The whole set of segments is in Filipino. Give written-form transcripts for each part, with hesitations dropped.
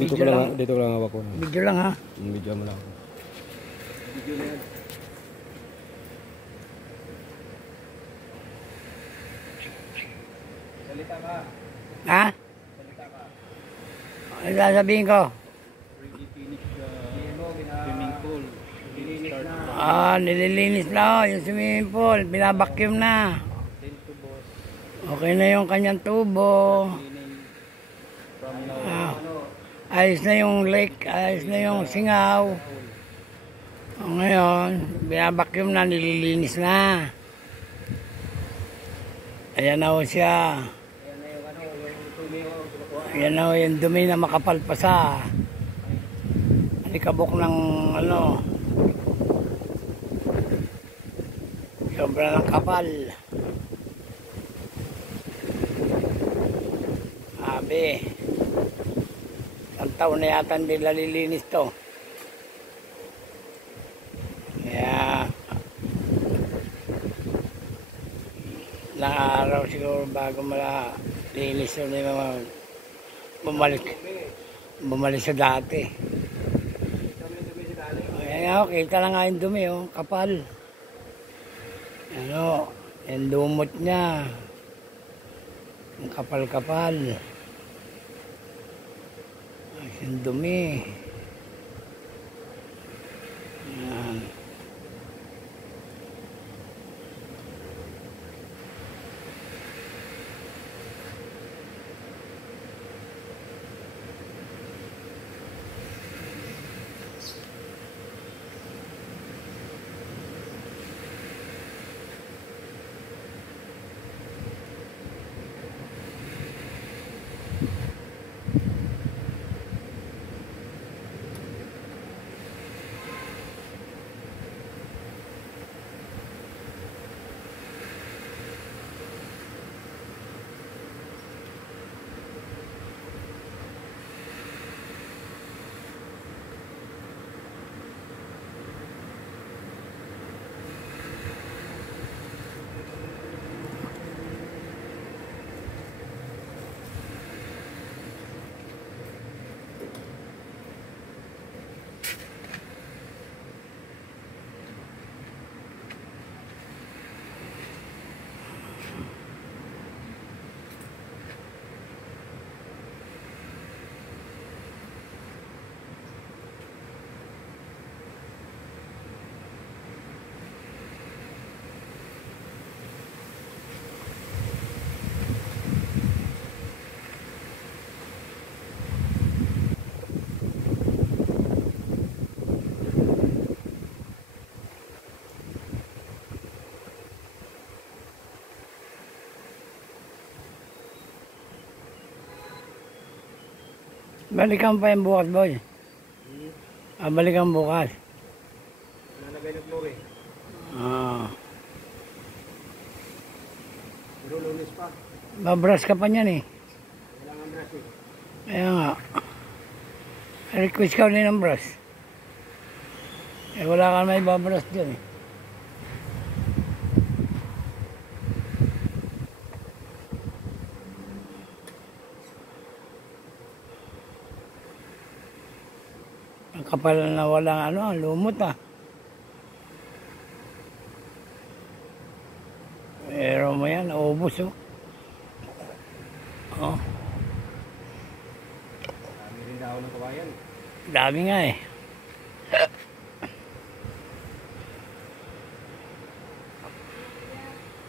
Dito ko lang hawak ko. Video lang ha. Video mo lang. Video na yan. Salita ka. Ha? Salita ka. Ano sasabihin ko? Finish swimming pool. Nilinis Ah, nililinis na yung swimming pool. Binabacuum na. Okay na yung kanyang tubo. Ah, ayos na yung lake. Ayos na yung singaw. O ngayon, binabacuum na, nililinis na. Ayan na ho siya. Ayan na ho yung dumi na makapal pa sa alikabok ng ano. Sobra ng kapal. Sabi, isang taon na yata hindi nalilinis to. Kaya ilang araw siguro bago malinis yun yung bumalik sa dati. Ayan o, kita lang nga yung dumi o, kapal. Ano, yung lumot niya. Yung kapal-kapal. Yung dumi. Ayan. Balikan pa yung bukas, boy. Balikan bukas. Nalagay na floor eh. Pero lunes pa. Babrush ka pa niyan eh. Kailangan brush eh. Kaya nga. Request ka ulit ng brush. Eh wala ka may babrush dyan eh. Ang kapal na walang ano, lumot ah. Pero mo yan, naubos oh. Oh. Dami rin daw ng kawayan. Dami nga eh.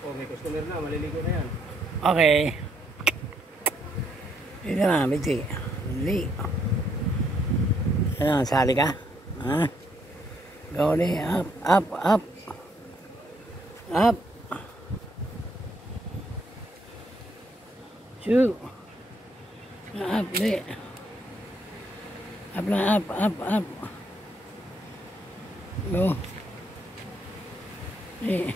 Oh, may customer na, maliligo na yan. Okay. Dito na, biti. Hindi. Ano, sali ka? Ha? Go ulit. Up, up, up. Up. Shoot. Up, ulit. Up na, up, up, up. Go. Ulit.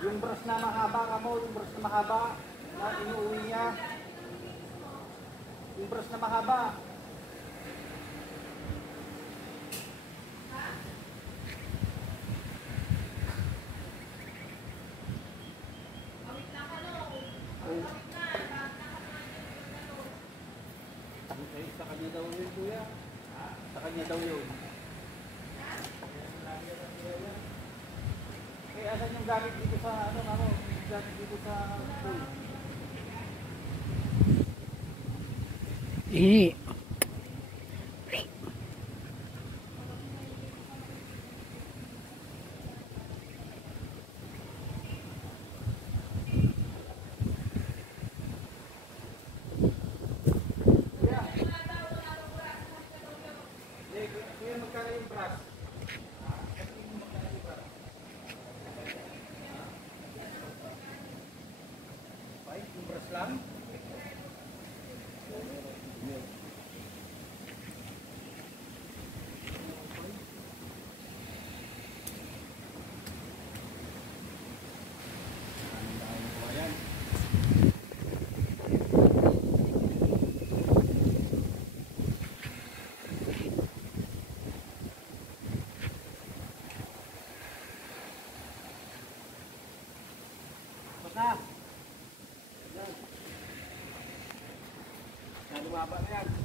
Yung brush na mahaba ka mo, yung brush na mahaba na inuuwi niya. Yung brush na mahaba. Sa kanya daw yun, kuya. Sa kanya daw yun. Eh, asan yung gamit dito sa, gamit dito sa pool? Hindi. Kuya. Eh, kuya, magkano yung brush? Ay, yung brush lang? Basta. Yan. Yan, lumaba na yan.